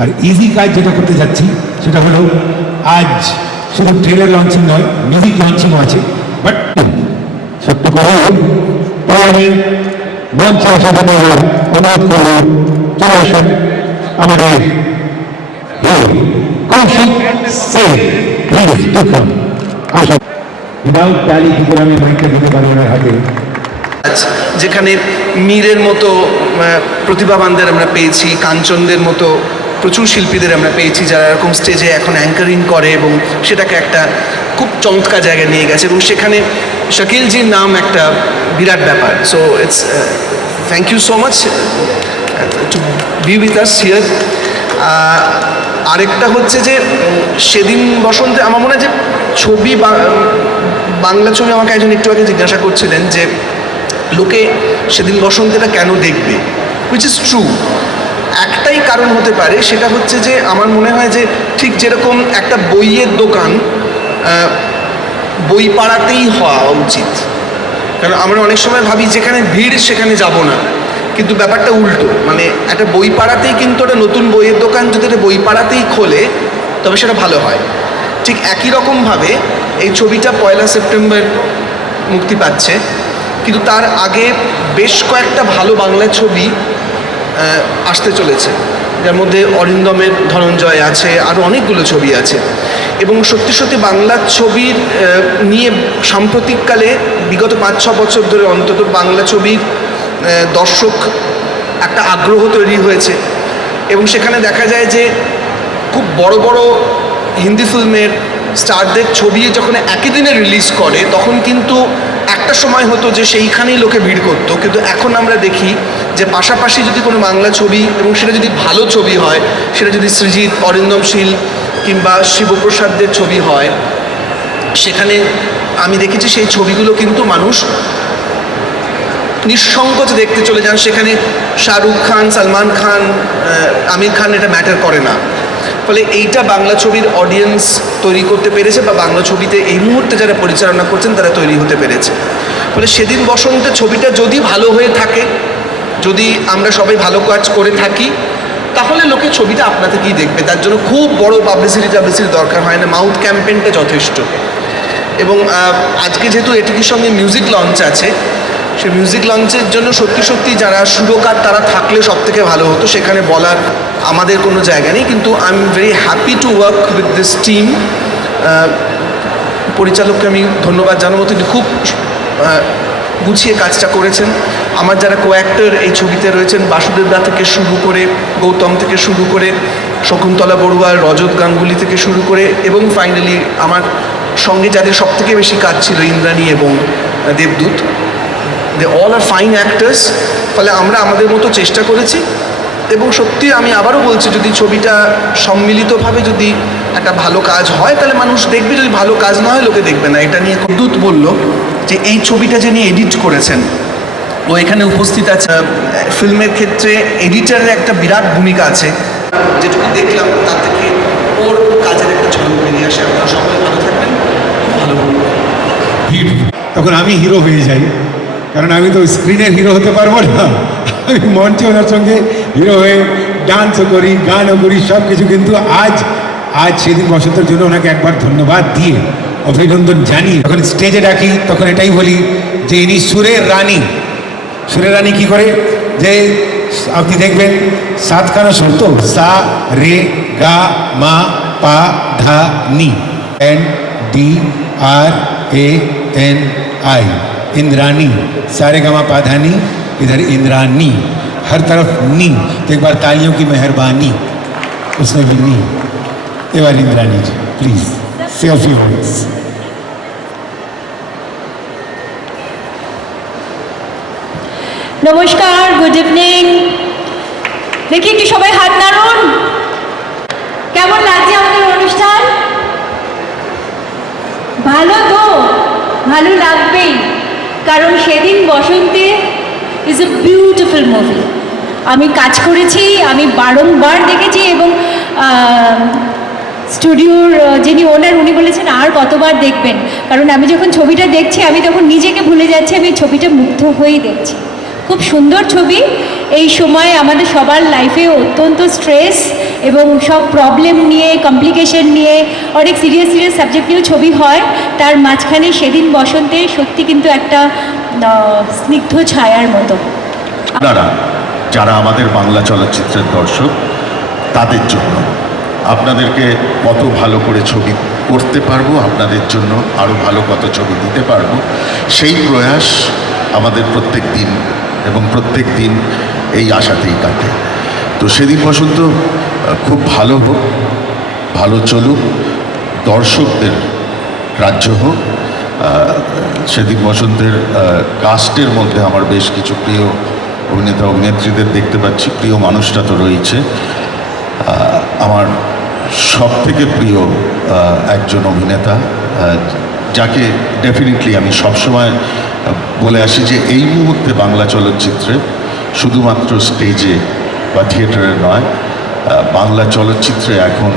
আর easy কাজ যেটা করতে যাচ্ছি, সেটা হলো আজ শুধু ট্রেলার লঞ্চিং নয় মিউজিক লঞ্চিংও আছে। বাট ছোট্ট করে মঞ্চে আসার জন্য অনুরোধ করব, চলে আসুন আমাদের কৌশিক সেন দেখুন আসুন। উইদাউট যেখানে মীরের মতো প্রতিভাবানদের আমরা পেয়েছি, কাঞ্চনদের মতো প্রচুর শিল্পীদের আমরা পেয়েছি যারা এরকম স্টেজে এখন অ্যাঙ্কারিং করে এবং সেটাকে একটা খুব চমৎকার জায়গায় নিয়ে গেছে এবং সেখানে শাকিলজির নাম একটা বিরাট ব্যাপার। So it's thank you so much to be with us here আরেকটা হচ্ছে যে, সেদিন বসন্তে আমার মনে হয় যে ছবি বাংলা ছবি আমাকে একজন একটু আগে জিজ্ঞাসা করছিলেন যে, লোকে সেদিন বসন্তেটা কেন দেখবে? উইচ ইজ ট্রু একটাই কারণ হতে পারে, সেটা হচ্ছে যে আমার মনে হয় যে ঠিক যেরকম একটা বইয়ের দোকান বই পাড়াতেই হওয়া উচিত। কারণ আমরা অনেক সময় ভাবি যেখানে ভিড় সেখানে যাব না। কিন্তু ব্যাপারটা উল্টো মানে একটা বই পাড়াতেই কিন্তু একটা নতুন বইয়ের দোকান যদি একটা বই পাড়াতেই খোলে, তবে সেটা ভালো হয়। ঠিক একই রকমভাবে এই ছবিটা পয়লা সেপ্টেম্বর মুক্তি পাচ্ছে। কিন্তু তার আগে বেশ কয়েকটা ভালো বাংলা ছবি আসতে চলেছে। যার মধ্যে অরিন্দমের ধনঞ্জয় আছে আরও অনেকগুলো ছবি আছে। এবং সত্যি সত্যি বাংলা ছবির নিয়ে সাম্প্রতিককালে বিগত পাঁচ ছ বছর ধরে অন্তত বাংলা ছবির দর্শক একটা আগ্রহ তৈরি হয়েছে। এবং সেখানে দেখা যায় যে খুব বড় বড় হিন্দি ফিল্মের স্টারদের ছবি যখন একই দিনে রিলিজ করে, তখন কিন্তু একটা সময় হতো যে সেইখানেই লোকে ভিড় করতো, কিন্তু এখন আমরা দেখি যে পাশাপাশি যদি কোনো বাংলা ছবি এবং সেটা যদি ভালো ছবি হয়, সেটা যদি সৃজিৎ অরিন্দমশীল কিংবা শিবপ্রসাদদের ছবি হয়, সেখানে আমি দেখেছি সেই ছবিগুলো কিন্তু মানুষ নিঃসংকোচে দেখতে চলে যান। সেখানে শাহরুখ খান, সালমান খান আমির খান এটা ম্যাটার করে না। ফলে এইটা বাংলা ছবির অডিয়েন্স তৈরি করতে পেরেছে বা বাংলা ছবিতে এই মুহূর্তে যারা পরিচালনা করছেন তারা তৈরি হতে পেরেছে। ফলে সেদিন বসন্তে ছবিটা যদি ভালো হয়ে থাকে, যদি আমরা সবাই ভালো কাজ করে থাকি, তাহলে লোকে ছবিটা আপনা থেকেই দেখবে। তার জন্য খুব বড় পাবলিসিটি টাবলিসিটি দরকার হয় না, মাউথ ক্যাম্পেনটা যথেষ্ট। এবং আজকে যেহেতু এটির সঙ্গে মিউজিক লঞ্চ আছে সেই মিউজিক লঞ্চের জন্য সত্যি সত্যি যারা সুরকার তারা থাকলে সব থেকে ভালো হতো। সেখানে বলার আমাদের কোনো জায়গা নেই। কিন্তু I am very happy to work with this team পরিচালককে আমি ধন্যবাদ জানাব। তিনি খুব গুছিয়ে কাজটা করেছেন। আমার যারা কো অ্যাক্টর এই ছবিতে রয়েছেন বাসুদেব দা থেকে শুরু করে, গৌতম থেকে শুরু করে, শকুন্তলা বড়ুয়া, রজত গাঙ্গুলি থেকে শুরু করে, এবং ফাইনালি আমার সঙ্গে যাদের সব থেকে বেশি কাজ ছিল, ইন্দ্রাণী এবং Debdut De all are fine actors ফলে আমরা আমাদের মতো চেষ্টা করেছি। এবং সত্যি আমি আবারও বলছি, যদি ছবিটা সম্মিলিতভাবে যদি একটা ভালো কাজ হয়, তাহলে মানুষ দেখবে, যদি ভালো কাজ না হয়, লোকে দেখবে না। এটা নিয়ে দূত বলল যে, এই ছবিটা যিনি এডিট করেছেন, ও এখানে উপস্থিত আছে। ফিল্মের ক্ষেত্রে এডিটারের একটা বিরাট ভূমিকা আছে। যেটুকু দেখলাম, তার থেকে ওর কাজের একটা ঝলক বেরিয়ে আসে। আপনারা সবাই ভালো থাকবেন। ভালো তখন আমি হিরো হয়ে যাই। কারণ আমি তো স্ক্রিনের হিরো হতে পারব না। আমি মঞ্চে ওনার সঙ্গে হিরো হয়ে ডান্সও করি, গানও করি সব কিছু কিন্তু আজ আজ সেদিন বসন্তের জন্য ওনাকে একবার ধন্যবাদ দিয়ে অভিনন্দন জানি যখন স্টেজে ডাকি, তখন এটাই বলি যে ইনি সুরের রানী। সুরের রানী কি করে? যে আপনি দেখবেন, সাতখানা শর্ত, সা, রে, গা, মা, পা, ধা, নি। N, D, R, A, N, I. Indrani सारे गमा पाधानी इधर इंद्रानी हर तरफ नी तो एक बार तालियों की मेहरबानी उसमें भी नी ये बार Indrani ji please say of you words নমস্কার গুড ইভিনিং দেখি একটু সবাই হাত নাড়ুন কেমন লাগছে আমাদের অনুষ্ঠান ভালো তো ভালো লাগবেই কারণ সেদিন বসন্তে ইজ এ বিউটিফুল মুভি আমি কাজ করেছি, আমি বারংবার দেখেছি এবং স্টুডিওর যিনি ওনার, উনি বলেছেন আর কতবার দেখবেন। কারণ আমি যখন ছবিটা দেখছি, আমি তখন নিজেকে ভুলে যাচ্ছি, আমি ছবিটা মুগ্ধ হয়েই দেখছি। খুব সুন্দর ছবি এই সময় আমাদের সবার লাইফে অত্যন্ত স্ট্রেস এবং সব প্রবলেম নিয়ে কমপ্লিকেশন নিয়ে অনেক সিরিয়াস সিরিয়াস সাবজেক্ট নিয়েও ছবি হয়। তার মাঝখানে সেদিন বসন্তে সত্যি কিন্তু একটা স্নিগ্ধ ছায়ার মতো। আপনারা যারা আমাদের বাংলা চলচ্চিত্রের দর্শক, তাদের জন্য আপনাদেরকে কত ভালো করে ছবি করতে পারব, আপনাদের জন্য আরও ভালো কত ছবি দিতে পারব, সেই প্রয়াস আমাদের প্রত্যেক দিন এবং প্রত্যেক দিন এই আশাতেই কাটে। তো সেদিন বসন্ত খুব ভালো হোক, ভালো চলুক, দর্শকদের রাজ্য হোক সেদিন বসন্তের কাস্টের মধ্যে আমার বেশ কিছু প্রিয় অভিনেতা, অভিনেত্রীদের দেখতে পাচ্ছি, প্রিয় মানুষটা তো রয়েছে। আমার সব থেকে প্রিয় একজন অভিনেতা যাকে ডেফিনেটলি আমি সবসময় বলে আসি যে এই মুহূর্তে বাংলা চলচ্চিত্রে শুধুমাত্র স্টেজে বা থিয়েটারে নয় বাংলা চলচ্চিত্রে এখন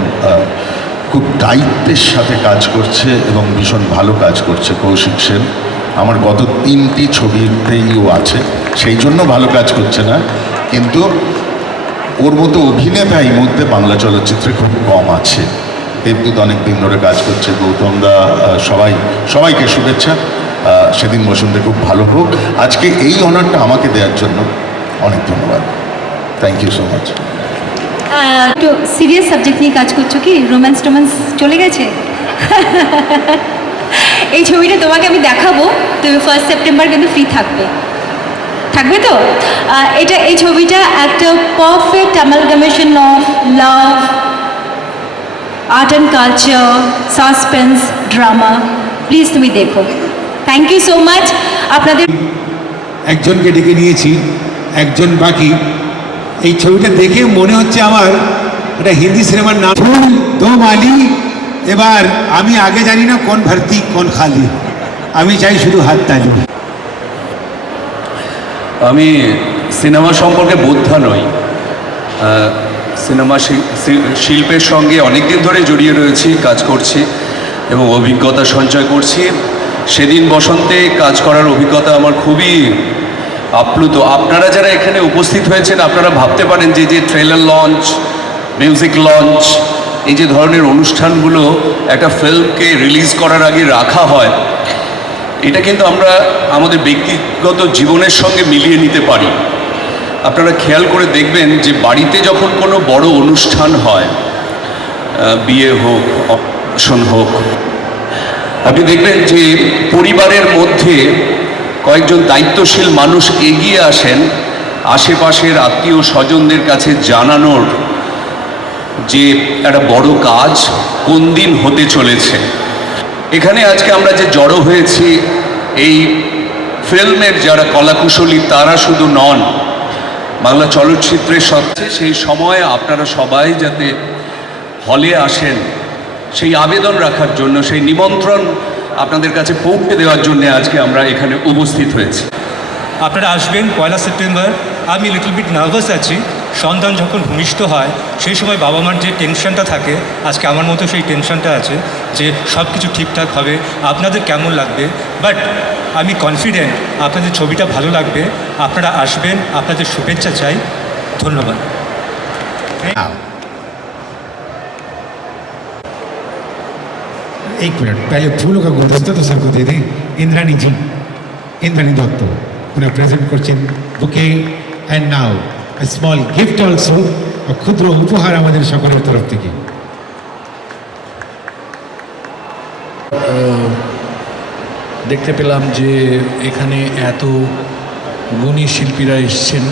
খুব দায়িত্বের সাথে কাজ করছে এবং ভীষণ ভালো কাজ করছে কৌশিক সেন। আমার গত তিনটি ছবিতেই ও আছে, সেই জন্য ভালো কাজ করছে না। কিন্তু ওর মতো অভিনেতা এই মধ্যে বাংলা চলচ্চিত্রে খুব কম আছে। দেবদূত অনেক দিন ধরে কাজ করছে, গৌতম দা সবাই, সবাইকে শুভেচ্ছা। সেদিন বসন্তে খুব ভালো হোক। আজকে এই অনারটা আমাকে দেওয়ার জন্য। অনেক ধন্যবাদ। থ্যাংক ইউ সো মাচ একটু সিরিয়াস সাবজেক্ট নিয়ে কাজ করছ কি? রোম্যান্স টোম্যান্স চলে গেছে? এই ছবিটা তোমাকে আমি দেখাবো। তুমি ফার্স্ট সেপ্টেম্বর কিন্তু ফ্রি থাকবে। থাকবে তো? এটা এই ছবিটা একটা perfect amalgamation of love art and culture suspense drama please তুমি দেখো। থ্যাংক ইউ সো মাচ আপনাদের একজনকে ডেকে নিয়েছি। একজন বাকি। এই ছবিটা দেখে মনে হচ্ছে আমার এটা হিন্দি সিনেমার নাম। ফুল দো মালি এবার আমি আগে জানি না কোন ভর্তি, কোন খালি। আমি চাই শুধু হাত তালি। আমি সিনেমা সম্পর্কে বোদ্ধা নই। সিনেমা শিল্পের সঙ্গে অনেক দিন ধরে জড়িয়ে রয়েছি, কাজ করছি এবং অভিজ্ঞতা সঞ্চয় করছি। সেদিন বসন্তে কাজ করার অভিজ্ঞতা আমার খুবই আপ্লুত। আপনারা যারা এখানে উপস্থিত হয়েছেন, আপনারা ভাবতে পারেন যে যে ট্রেলার লঞ্চ মিউজিক লঞ্চ এই যে ধরনের অনুষ্ঠানগুলো একটা ফিল্মকে রিলিজ করার আগে রাখা হয়, এটা কিন্তু আমরা আমাদের ব্যক্তিগত জীবনের সঙ্গে মিলিয়ে নিতে পারি। আপনারা খেয়াল করে দেখবেন যে, বাড়িতে যখন কোনো বড় অনুষ্ঠান হয় বিয়ে হোক অপারেশন হোক, আপনি দেখবেন যে, পরিবারের মধ্যে কয়েকজন দায়িত্বশীল মানুষ এগিয়ে আসেন আশেপাশের আত্মীয় স্বজনদের কাছে জানানোর যে একটা বড় কাজ কোন দিন হতে চলেছে। এখানে আজকে আমরা যে জড়ো হয়েছি, এই ফিল্মের যারা কলাকুশলী তারা শুধু নন, বাংলা চলচ্চিত্রের সাথে সেই সময়ে আপনারা সবাই যাতে হলে আসেন, সেই আবেদন রাখার জন্য, সেই নিমন্ত্রণ আপনাদের কাছে পৌঁছে দেওয়ার জন্য আজকে আমরা এখানে উপস্থিত হয়েছি। আপনারা আসবেন পয়লা সেপ্টেম্বর। আমি লিটল বিট নার্ভাস আছি। সন্তান যখন ভূমিষ্ঠ হয় সেই সময় বাবা মার যে টেনশনটা থাকে আজকে আমার মতো সেই টেনশনটা আছে যে সব কিছু ঠিকঠাক হবে আপনাদের কেমন লাগবে? বাট আমি কনফিডেন্ট আপনাদের ছবিটা ভালো লাগবে। আপনারা আসবেন আপনাদের শুভেচ্ছা চাই। ধন্যবাদ। एक मिनट पहले फूलों का गुलदस्ता तो सबको दे दें इंद्राणी जी इंद्राणी दत्त उन्हें प्रेजेंट করছেন bouquet and now small gift also ক্ষুদ্র উপহার আমাদের সকলের তরফ থেকে দেখতে পেলাম যে এখানে এত গুণী শিল্পীরা এসছেন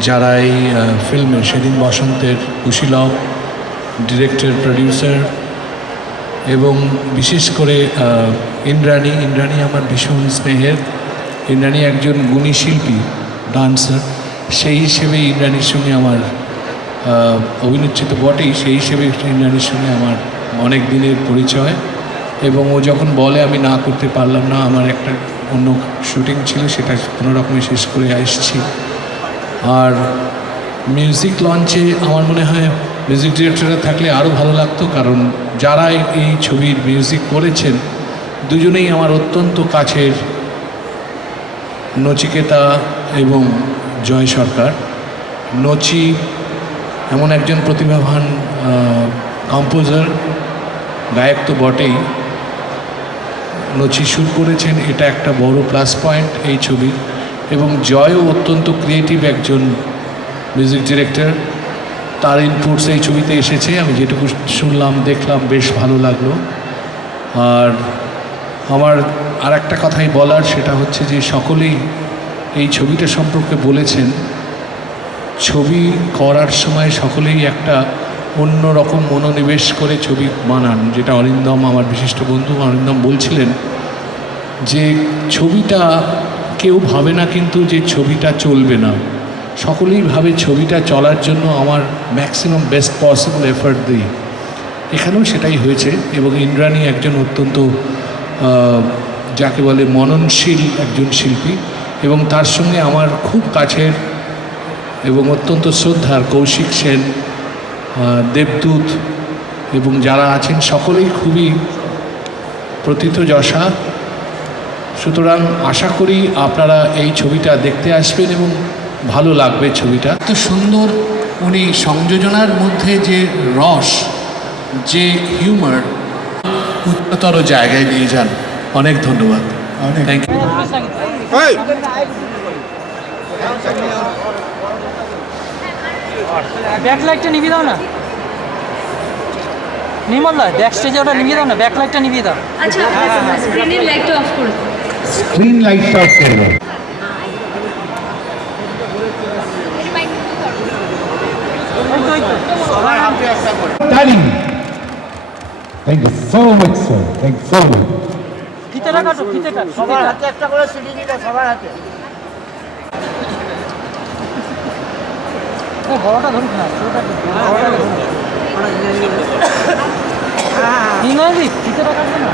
যারা এই আহ, ফিল্মে সেদিন বসন্তের কুশীলভ ডিরেক্টর প্রডিউসার এবং বিশেষ করে ইন্দ্রাণী ইন্দ্রাণী আমার ভীষণ স্নেহের। ইন্দ্রাণী একজন গুণী শিল্পী, ডান্সার। সেই হিসেবে ইন্দ্রাণীর সঙ্গে আমার অভিনেত্রী তো বটেই। সেই হিসেবে ইন্দ্রাণীর সঙ্গে আমার অনেক দিনের পরিচয়। এবং ও যখন বলে, আমি না করতে পারলাম না, আমার একটা অন্য শুটিং ছিল, সেটা কোনো রকমে শেষ করে এসেছি। আর মিউজিক লঞ্চে আমার মনে হয় মিউজিক ডিরেক্টররা থাকলে আরও ভালো লাগতো, কারণ যারা এই- ছবির মিউজিক করেছেন, দুজনেই আমার অত্যন্ত কাছের নচিকেতা এবং জয় সরকার। নচি এমন একজন প্রতিভাবান কম্পোজার গায়ক তো বটেই। নচি সুর করেছেন, এটা একটা বড় প্লাস পয়েন্ট এই ছবির। এবং জয়ও অত্যন্ত ক্রিয়েটিভ একজন মিউজিক ডিরেক্টর তার ইনপুটস এই ছবিতে এসেছে। আমি যেটুকু শুনলাম, দেখলাম, বেশ ভালো লাগল। আর আমার আর একটা কথাই বলার, সেটা হচ্ছে যে সকলেই এই ছবিটা সম্পর্কে বলেছেন, ছবি করার সময় সকলেই একটা অন্য রকম মনোনিবেশ করে ছবি বানান। যেটা অরিন্দম, আমার বিশিষ্ট বন্ধু অরিন্দম বলছিলেন যে, ছবিটা কেউ ভাবে না কিন্তু যে, ছবিটা চলবে না। সকলেই ভাবে ছবিটা চলার জন্য আমার ম্যাক্সিমাম বেস্ট পসিবল এফার্ট দিই। এখানেও সেটাই হয়েছে এবং ইন্দ্রাণী একজন অত্যন্ত যাকে বলে মননশীল একজন শিল্পী এবং তার সঙ্গে আমার খুব কাছের এবং অত্যন্ত শ্রদ্ধার কৌশিক সেন দেবদূত এবং যারা আছেন সকলেই খুবই প্রথিতযশা সুতরাং আশা করি আপনারা এই ছবিটা দেখতে আসবেন এবং ভালো লাগবে ছবিটা। এত সুন্দর উনি সংযোজনার মধ্যে যে রস যে হিউমার উচ্চতর জায়গায় নিয়ে যান। অনেক ধন্যবাদ। অনেক। থ্যাংক ইউ ব্যাক লাইটটা নিভিয়ে দাও না। নির্মল দা ব্যাক স্টেজে ওটা নিভিয়ে দাও না ব্যাক লাইটটা দাও। আচ্ছা স্ক্রিনের লাইটটা অফ করে স্ক্রিন লাইটটা অফ করে Darling. Thank you so much, sir. Thank you so much. সবার হাতে একটা করে সিডি সবার হাতে। বড়টা ধরুক না ছোটটা বড়টা ধরুক ইংরাজি ফিতেটা কাটবে না?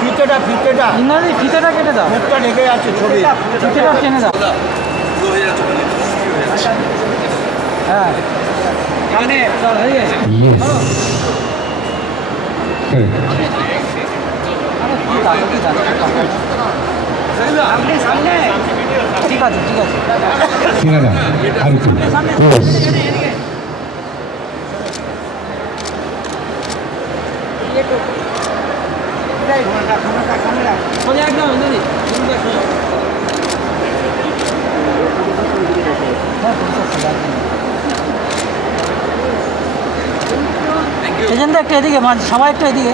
ফিতেটা ফিতেটা। ইংরাজি ফিতেটা কেটে দাও। মুখটা আছে ছবি। ফিতেটা টেনে দাও। হ্যাঁ হয়ে। Yes. এজেন্ট একটা এদিকে মাঝ- সবাই একটা এদিকে।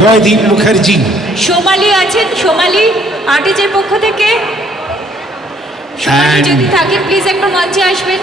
জয়দীপ মুখার্জি। সোমালি আছেন সোমালি আর্টিজের পক্ষ থেকে। সোমালি যদি থাকেন প্লিজ একটা মঞ্চে আসবেন।